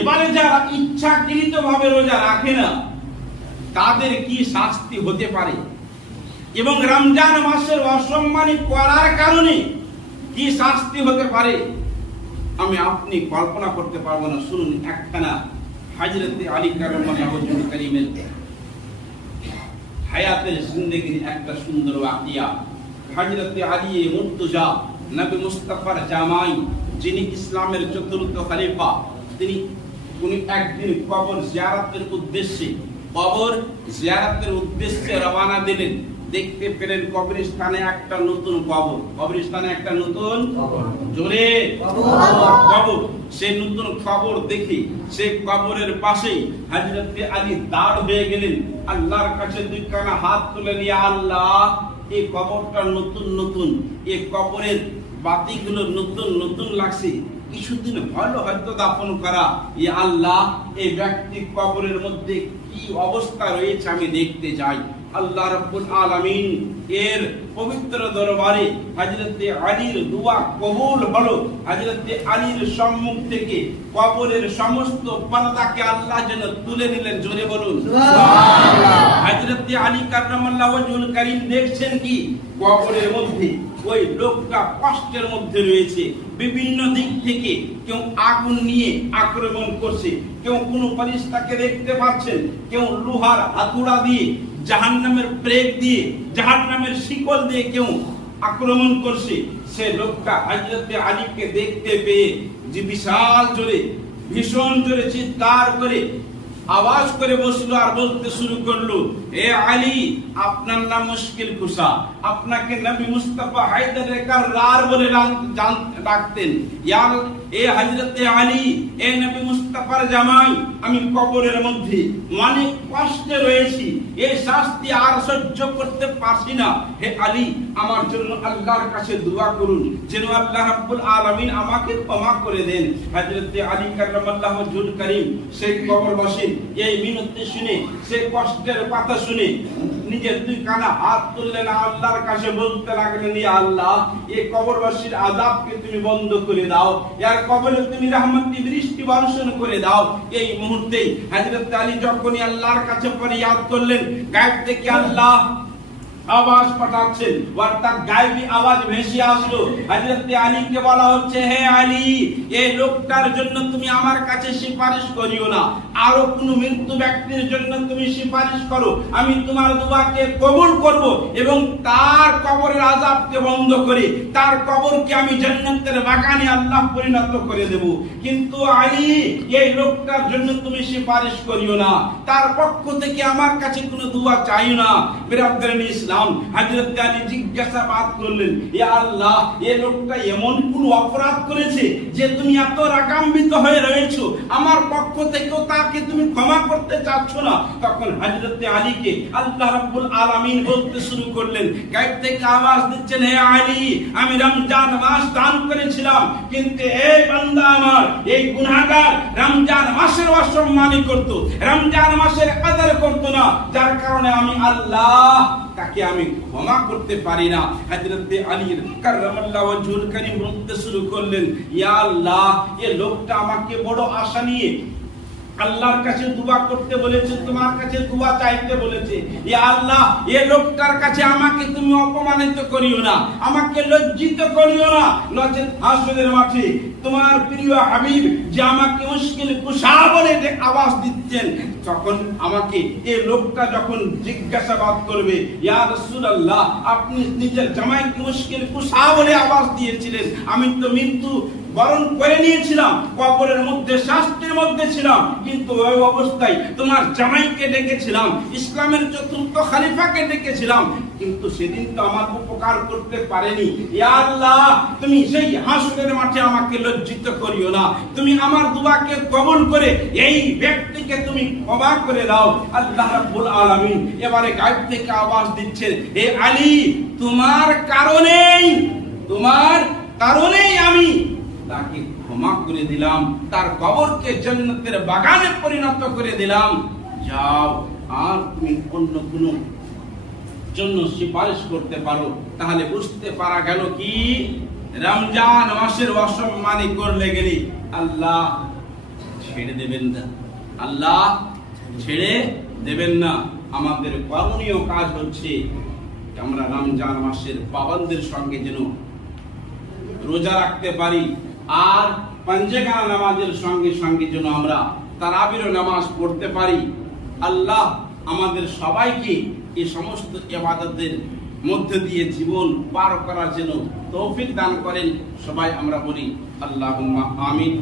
এবারে যারা ইচ্ছাকৃতভাবে রোজা রাখে না তাদের কি শাস্তি হতে পারে এবং রমজান মাসের অসম্মানী করার কারণে কি শাস্তি হতে পারে আমি আপনি কল্পনা করতে পারবো না। শুনুন একখানা হযরত আলী কারামাল্লাহু ওয়াজহুল কারীমের হায়াতের জিন্দেগির একটা সুন্দর ওয়াকিয়া। হযরত আলী মুর্তজা নবী মুস্তাফার জামাই, যিনি ইসলামের চতুর্থ খলিফা, তিনি একদিন কবর জিয়ারতের উদ্দেশ্যে রওনা দিলেন। দেখতে পেলেন কবরস্থানে একটা নতুন জোরে কবর। সেই নতুন কবর দেখে সেই কবরের পাশেই হযরত আলী দাঁড় হয়ে গেলেন, আল্লাহর কাছে দুইখানা হাত তুলে নিয়ে, আল্লাহ এই কবরটা নতুন, এই কবরের বাতিগুলো নতুন লাগছে, কিছুদিন হলো হয়তো দাফন করা, এই আল্লাহ এই ব্যক্তি কবরের মধ্যে কি অবস্থা রয়েছে আমি দেখতে যাই। আল্লাহ রাব্বুল আলামিন এর পবিত্র দরবারে হযরত আলীর দোয়া কবুল হলো। হযরত আলীর সম্মুখ থেকে কবরের সমস্ত পর্দাকে আল্লাহ যেন তুলে নিলেন, জোরে বলুন সুবহানাল্লাহ। হযরত আলী কারামাল্লাহু ওয়াজহুল কারীম দেখছেন কি কবরের মধ্যে ওই লোকটা কষ্টের মধ্যে রয়েছে, বিভিন্ন দিক থেকে কেউ আগুন নিয়ে আক্রমণ করছে, কেউ কোনো ফেরেশতাকে দেখতে পাচ্ছেন, কেউ লোহার হাতুড়া দিয়ে, জাহান্নামের প্রেত দিয়ে, জাহান্নামের শিকল দিয়ে কেউ আক্রমণ করছে। সে লোকটা হযরত আলীকে দেখতে পেয়ে যে বিশাল জোরে, ভীষণ জোরে চিৎকার করে আওয়াজ করে বসলো আর বলতে শুরু করলো, এ আলী, আপনার নাম মুশকিল কুশা, আপনাকে নবী মুস্তাফা হায়দারে কাররার বলে ডাকতেন। এ হযরত আলী, এ নবী মুস্তাফার জামাই, আমি কবরের মধ্যে অনেক কষ্টে রয়েছি, এই শাস্তি আর সহ্য করতে পারছি না। হে আলী, আমার জন্য আল্লাহর কাছে দোয়া করুন যেন আল্লাহ রাব্বুল আলামিন আমাকে ক্ষমা করে দেন। হযরত আলী কারামাল্লাহু ওয়াজহুল কারীম সেই কবরবাসীর এই মিনতি শুনে, সেই কষ্টের কথা শুনে নিজের দুই কানা হাত তুললেন, আল্লাহর কাছে বলতে লাগলেন, ইয়া আল্লাহ, এই কবরবাসীর আযাবকে তুমি বন্ধ করে দাও, এর কবরে তুমি রহমতি বৃষ্টি বর্ষণ করে দাও। এই মুহূর্তে হযরত আলী যখনই আল্লাহর কাছে ফরিয়াদ করলেন, গায়েব থেকে আল্লাহ আওয়াজ পাঠাচ্ছেন, অর্থাৎ গায়েবী আওয়াজ ভেসে আসলো। হযরত আলীকে বলা হচ্ছে, হে আলী, এই লোকটার জন্য তুমি আমার কাছে সুপারিশ করিও না, আরো কোন মৃত্যু ব্যক্তির জন্য তুমি সুপারিশ করো, আমি তোমার দোয়াকে কবুল করব এবং তার কবরের আযাবকে বন্ধ করে তার কবরকে আমি জান্নাতের বাগানে আল্লাহ পরিণত করে দেব। কিন্তু আলী, এই লোকটার জন্য তুমি সুপারিশ করিও না, তার পক্ষ থেকে আমার কাছে কোনো দোয়া চাইও না। বিরাদরান ইসলাম, হযরত আলী জিজ্ঞাসাবাদ করলেন, ইয়া আল্লাহ, এই লোকটা এমন কোন অপরাধ করেছে যে তুমি এত রাগান্বিত হয়ে রয়েছো, আমার পক্ষ থেকেও তাকে তুমি ক্ষমা করতে চাচ্ছ না? তখন হযরত আলীকে আল্লাহ রাব্বুল আলামিন বলতে শুরু করলেন, গায়েব থেকে আওয়াজ দিচ্ছেন, হে আলী, আমি রমজান মাস দান করেছিলাম, কিন্তু এই বান্দা আমার, এই গুনাহগার রমজান মাসের অসম্মানী করত, রমজান মাসের কদর করত না, যার কারণে আমি আল্লাহ তাকে আমি ক্ষমা করতে পারি না। হযরত আলী কারামাল্লাহু ওয়াজহুল কারীম বলতে শুরু করলেন, ইয়া আল্লাহ, এই লোকটা আমাকে বড় আশা নিয়ে আল্লাহর কাছে দোয়া করতে বলেছে, তোমার কাছে দোয়া চাইতে বলেছে, ইয়া আল্লাহ, এই লোকটার কাছে আমাকে তুমি অপমানিত করিও না, আমাকে লজ্জিত করিও না, নচেত হাসরের মাঠে তোমার প্রিয় হাবিব যে আমাকে মুশকিল কুশা বলে আওয়াজ দিচ্ছেন, তখন আমাকে এই লোকটা যখন জিজ্ঞাসাবাদ করবে, ইয়া রাসূলুল্লাহ, আপনি নিজের জামাইকে মুশকিল কুশা বলে আওয়াজ দিয়েছিলেন, আমি তো মৃত্যু বরণ করে নিয়েছিলাম, কবরের মধ্যে শাস্তির মধ্যে ছিলাম, কিন্তু ওই অবস্থায় তোমার জামাইকে ডেকেছিলাম, ইসলামের চতুর্থ খলিফাকে ডেকেছিলাম, কিন্তু সেদিন তো আমার উপকার করতে পারেনি। ইয়া আল্লাহ, তুমি সেই হাসরের মাঠে আমাকে লজ্জিত করিও না, তুমি আমার দোয়াকে কবুল করে এই ব্যক্তিকে তুমি ক্ষমা করে দাও। আল্লাহ রাব্বুল আলামিন এবারে গায়েব থেকে আওয়াজ দিচ্ছেন, হে আলী, তোমার কারণেই আমি তাকে ক্ষমা করে দিলাম, তার কবরকে জান্নাতের বাগানে পরিণত করে দিলাম, যাও আর তুমি অন্য কোনো জন্য সুপারিশ করতে পারো। তাহলে বুঝতে পারা গেল কি, রমজান মাসের অসম্মানী করলে গেলে আল্লাহ ছেড়ে দেবেন না, আল্লাহ ছেড়ে দেবেন না। আমাদের করণীয় কাজ হচ্ছে আমরা রমজান মাসের পাবন্দের সঙ্গে যেন রোজা রাখতে পারি, আর পাঞ্জেগানা নামাজের সঙ্গে সঙ্গে যেন আমরা তারাবির নামাজ পড়তে পারি। আল্লাহ আমাদের সবাইকে এই সমস্ত ইবাদতের মধ্যে দিয়ে জীবন পার করার জন্য তৌফিক দান করেন। সবাই আমরা বলি আল্লাহুম্মা আমিন।